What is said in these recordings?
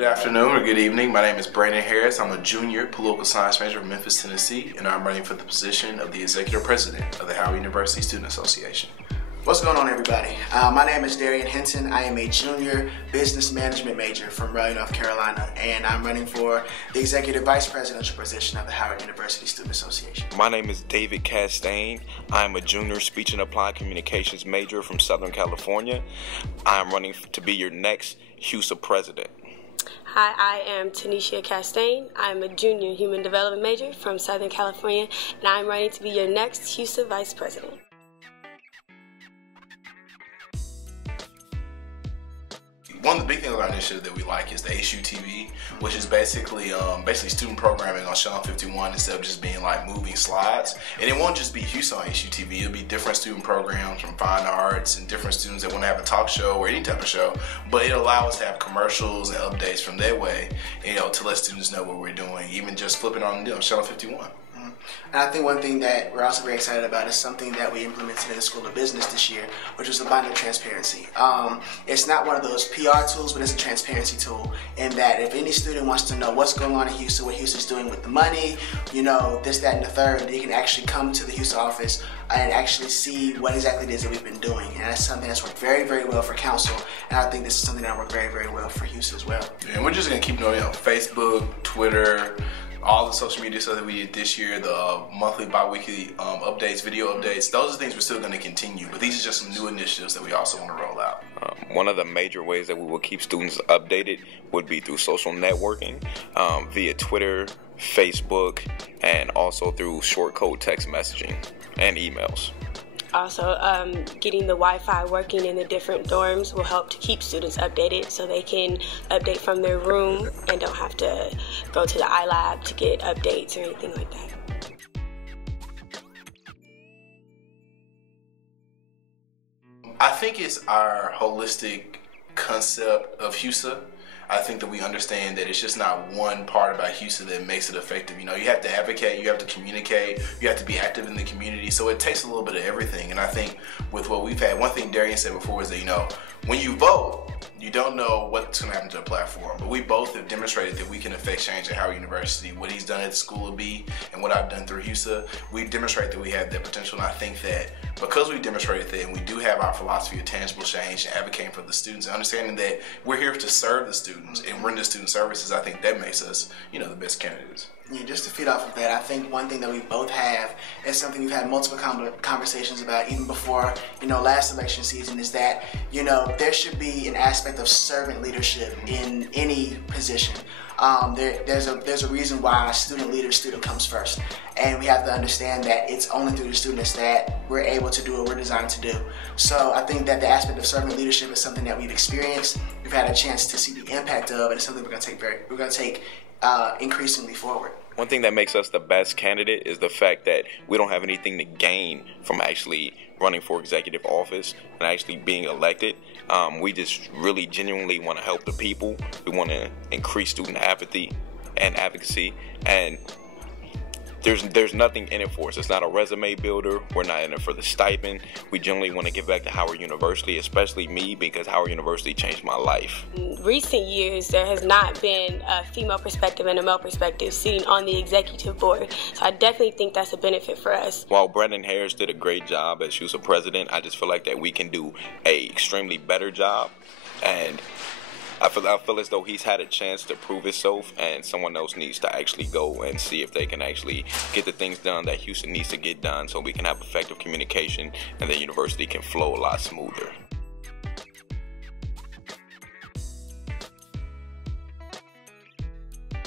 Good afternoon or good evening. My name is Brandon Harris. I'm a junior political science major from Memphis, Tennessee, and I'm running for the position of the executive president of the Howard University Student Association. What's going on, everybody? My name is Derrien Hinton. I am a junior business management major from Raleigh, North Carolina, and I'm running for the executive vice presidential position of the Howard University Student Association. My name is David Castain. I'm a junior speech and applied communications major from Southern California. I'm running to be your next HUSA president. Hi, I am Taneshia Castain. I'm a junior human development major from Southern California, and I'm running to be your next HUSA vice president. One of the big things about our initiative that we like is the HUTV, which is basically student programming on Channel 51 instead of just being like moving slides. And it won't just be HUSA on HUTV, it'll be different student programs from fine arts and different students that want to have a talk show or any type of show. But it'll allow us to have commercials and updates from their way, to let students know what we're doing, even just flipping on Channel 51. And I think one thing that we're also very excited about is something that we implemented in the School of Business this year, which was the binder transparency. It's not one of those PR tools, but it's a transparency tool in that if any student wants to know what's going on in HUSA, what HUSA is doing with the money, this, that, and the third, they can actually come to the HUSA office and actually see what exactly it is that we've been doing. And that's something that's worked very, very well for council. And I think this is something that worked very, very well for HUSA as well. And we're just going to keep doing Facebook, Twitter, all the social media stuff that we did this year, the monthly, bi-weekly updates, video updates, those are things we're still going to continue. But these are just some new initiatives that we also want to roll out. One of the major ways that we will keep students updated would be through social networking, via Twitter, Facebook, and also through short code text messaging and emails. Also, getting the Wi-Fi working in the different dorms will help to keep students updated so they can update from their room and don't have to go to the iLab to get updates or anything like that. I think it's our holistic concept of HUSA. I think that we understand that it's just not one part about HUSA that makes it effective. You have to advocate, you have to communicate, you have to be active in the community. So it takes a little bit of everything. And I think with what we've had, one thing Derrien said before is that, when you vote, you don't know what's going to happen to the platform. But we both have demonstrated that we can affect change at Howard University. What he's done at the School of B and what I've done through HUSA, we demonstrate that we have that potential. And I think that because we demonstrated that and we do have our philosophy of tangible change and advocating for the students and understanding that we're here to serve the students and render student services, I think that makes us, the best candidates. Yeah, just to feed off of that, I think one thing that we both have is something we've had multiple conversations about even before, last election season is that, there should be an aspect of servant leadership in any position. There's a reason why student comes first. And we have to understand that it's only through the students that we're able to do what we're designed to do. So I think that the aspect of servant leadership is something that we've experienced, we've had a chance to see the impact of, and it's something we're going to take increasingly forward. One thing that makes us the best candidate is the fact that we don't have anything to gain from actually running for executive office and actually being elected. We just really genuinely want to help the people. We want to increase student apathy and advocacy, and there's nothing in it for us. It's not a resume builder. We're not in it for the stipend. We generally want to give back to Howard University, especially me, because Howard University changed my life. In recent years, there has not been a female perspective and a male perspective sitting on the executive board. So I definitely think that's a benefit for us. While Brandon Harris did a great job as HUSA president, I just feel like that we can do a extremely better job. And I feel as though he's had a chance to prove himself, and someone else needs to actually go and see if they can actually get the things done that HUSA needs to get done so we can have effective communication and the university can flow a lot smoother.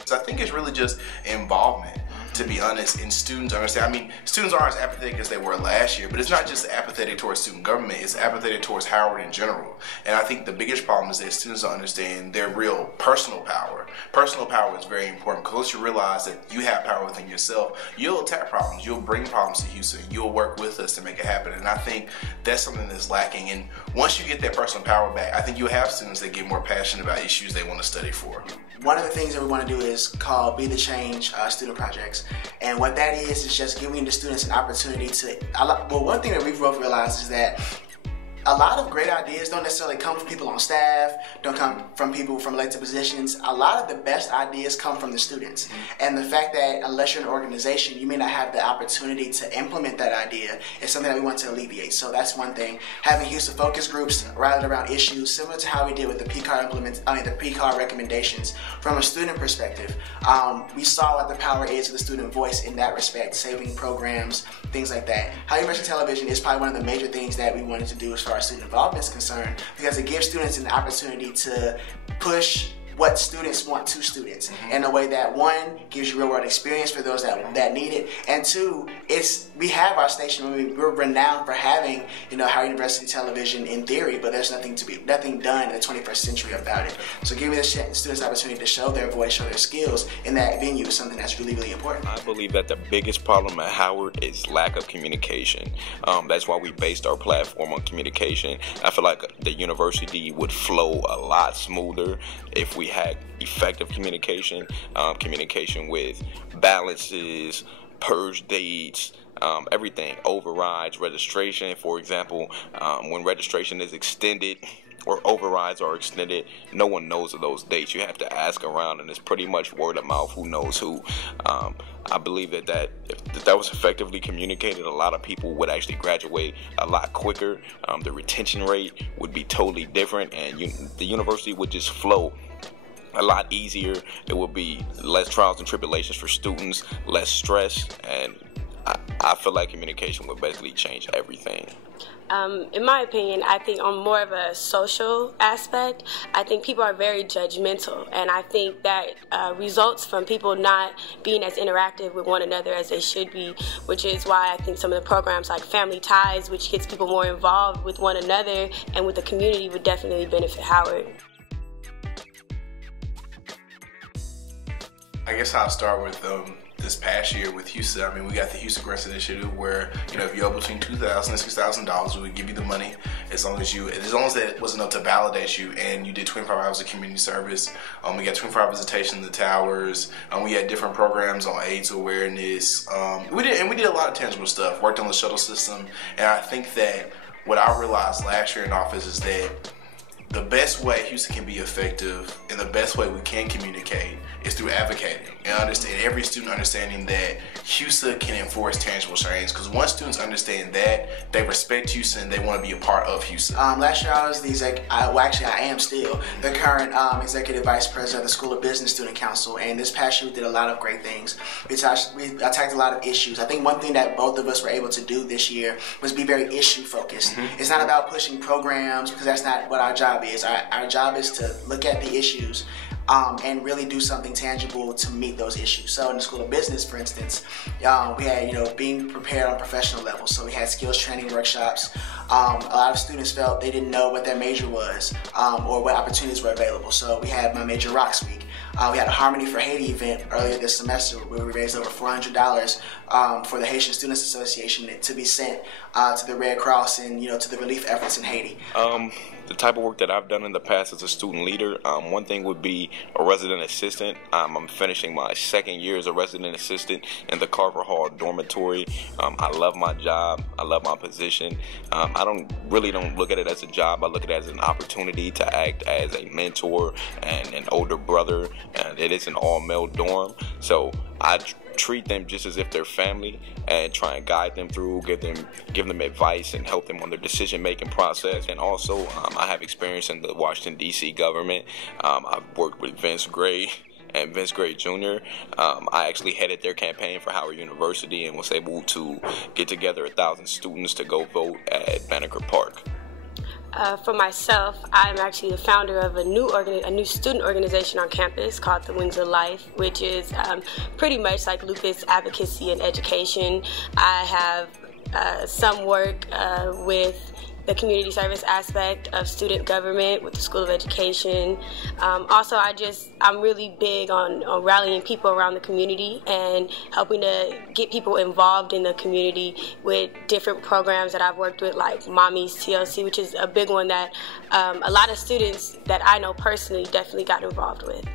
So I think it's really just involvement, to be honest, and students understand. Students aren't as apathetic as they were last year, but it's not just apathetic towards student government, it's apathetic towards Howard in general. And I think the biggest problem is that students don't understand their real personal power. Personal power is very important, because once you realize that you have power within yourself, you'll attack problems, you'll bring problems to HUSA, and you'll work with us to make it happen. And I think that's something that's lacking. And once you get that personal power back, I think you'll have students that get more passionate about issues they want to study for. One of the things that we want to do is called Be the Change student projects. And what that is just giving the students an opportunity to, one thing that we've both realized is that a lot of great ideas don't necessarily come from people on staff, don't come from people from elected positions. A lot of the best ideas come from the students. And the fact that unless you're an organization, you may not have the opportunity to implement that idea is something that we want to alleviate. So that's one thing. Having HUSA focus groups rallied around issues similar to how we did with the P-card recommendations from a student perspective. We saw what the power is of the student voice in that respect, saving programs, things like that. How University Television is probably one of the major things that we wanted to do as far as student involvement is concerned, because it gives students an opportunity to push what students want to students in a way that, one, gives you real world experience for those that need it, and two, we have our station. We're renowned for having, Howard University Television in theory, but there's nothing done in the 21st century about it. So giving the students the opportunity to show their voice, show their skills in that venue is something that's really, really important. I believe that the biggest problem at Howard is lack of communication. That's why we based our platform on communication. I feel like the university would flow a lot smoother if we had effective communication, communication with balances, purge dates, everything, overrides, registration. For example, when registration is extended or overrides are extended, no one knows of those dates. You have to ask around, and it's pretty much word of mouth, who knows who. I believe that if that was effectively communicated, a lot of people would actually graduate a lot quicker. The retention rate would be totally different, and the university would just flow a lot easier. It would be less trials and tribulations for students, less stress, and I feel like communication would basically change everything. In my opinion, I think on more of a social aspect, I think people are very judgmental, and I think that results from people not being as interactive with one another as they should be, which is why I think some of the programs like Family Ties, which gets people more involved with one another and with the community, would definitely benefit Howard. I guess I'll start with this past year with HUSA. I mean, we got the HUSA Grants Initiative where, if you owe between $2,000 and $6,000, we would give you the money as long as that was enough to validate you and you did 25 hours of community service. We got 25 visitations in the towers. We had different programs on AIDS awareness. We did a lot of tangible stuff, worked on the shuttle system. And I think that what I realized last year in office is that the best way HUSA can be effective and the best way we can communicate is through advocating and every student understanding that HUSA can enforce tangible change. Because once students understand that, they respect HUSA and they want to be a part of HUSA. Last year I was I am still the current executive vice president of the School of Business Student Council, and this past year we did a lot of great things. We attacked a lot of issues. I think one thing that both of us were able to do this year was be very issue focused. It's not about pushing programs, because that's not what our job is. Our job is to look at the issues and really do something tangible to meet those issues. So in the School of Business, for instance, we had being prepared on professional levels. So we had skills training workshops. A lot of students felt they didn't know what their major was or what opportunities were available. So we had My Major Rocks Week. We had a Harmony for Haiti event earlier this semester where we raised over $400 for the Haitian Students Association to be sent to the Red Cross and to the relief efforts in Haiti. The type of work that I've done in the past as a student leader, one thing would be a resident assistant. I'm finishing my second year as a resident assistant in the Carver Hall dormitory. I love my job. I love my position. I don't look at it as a job. I look at it as an opportunity to act as a mentor and an older brother. And it is an all-male dorm, so I treat them just as if they're family and try and guide them through, give them advice and help them on their decision-making process. And also, I have experience in the Washington, D.C. government. I've worked with Vince Gray and Vince Gray Jr. I actually headed their campaign for Howard University and was able to get together 1,000 students to go vote at Banneker Park. For myself, I'm actually the founder of a new student organization on campus called the Wings of Life, which is pretty much like lupus advocacy and education. I have some work with the community service aspect of student government with the School of Education. Also, I'm really big on rallying people around the community and helping to get people involved in the community with different programs that I've worked with, like Mommy's TLC, which is a big one that a lot of students that I know personally definitely got involved with.